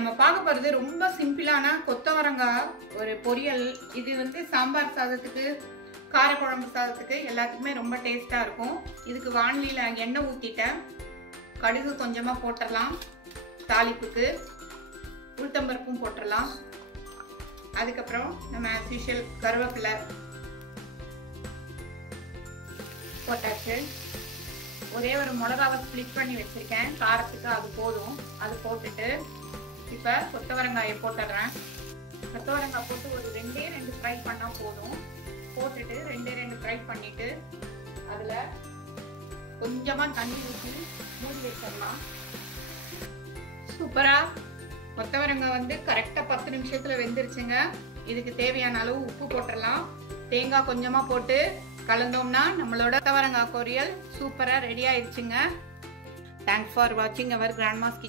நம்ம பார்க்க போறது ரொம்ப சிம்பிளான கொத்தவரங்காய் ஒரு பொரியல். இது வந்து சாம்பார் சாதத்துக்கு, காரக்குழம்பு சாதத்துக்கு எல்லாத்துக்குமே ரொம்ப டேஸ்டா இருக்கும். இதுக்கு வாணலியில எண்ணெய் ஊத்திட்டேன். கடுகு கொஞ்சமா போட்டுடலாம். தாளிப்புக்கு உளுத்தம்பருப்பும் போட்டுடலாம். அதுக்கப்புறம் நம்ம as usual கருவேப்பிலை போட்டாச்சு. ஒரே ஒரு மிளகாவை ஸ்ப்ளிட் பண்ணி வச்சிருக்கேன் காரத்துக்கு, அது போதும். அது போட்டுட்டு இப்ப கொத்தவரங்காயை போட்டுடுறேன். கொத்தவரங்காய் போட்டு ஒரு ரெண்டே ஃப்ரை பண்ணா போதும். போட்டுட்டு ரெண்டு ஃப்ரை பண்ணிட்டு அதுல கொஞ்சமா தண்ணி ஊற்றி மூடி வச்சிடலாம். சூப்பரா கொத்தவரங்காய் வந்து கரெக்டா 10 நிமிஷத்துல வெந்துருச்சுங்க. இதுக்கு தேவையான அளவு உப்பு போட்டுடலாம். தேங்காய் கொஞ்சமா போட்டு கலந்தோம்னா நம்மளோட கொத்தவரங்காய் பொரியல் சூப்பரா ரெடி ஆயிடுச்சுங்க. தேங்க்ஸ் ஃபார் வாட்சிங் அவர் கிராண்ட்மாஸ் கிச்சன்.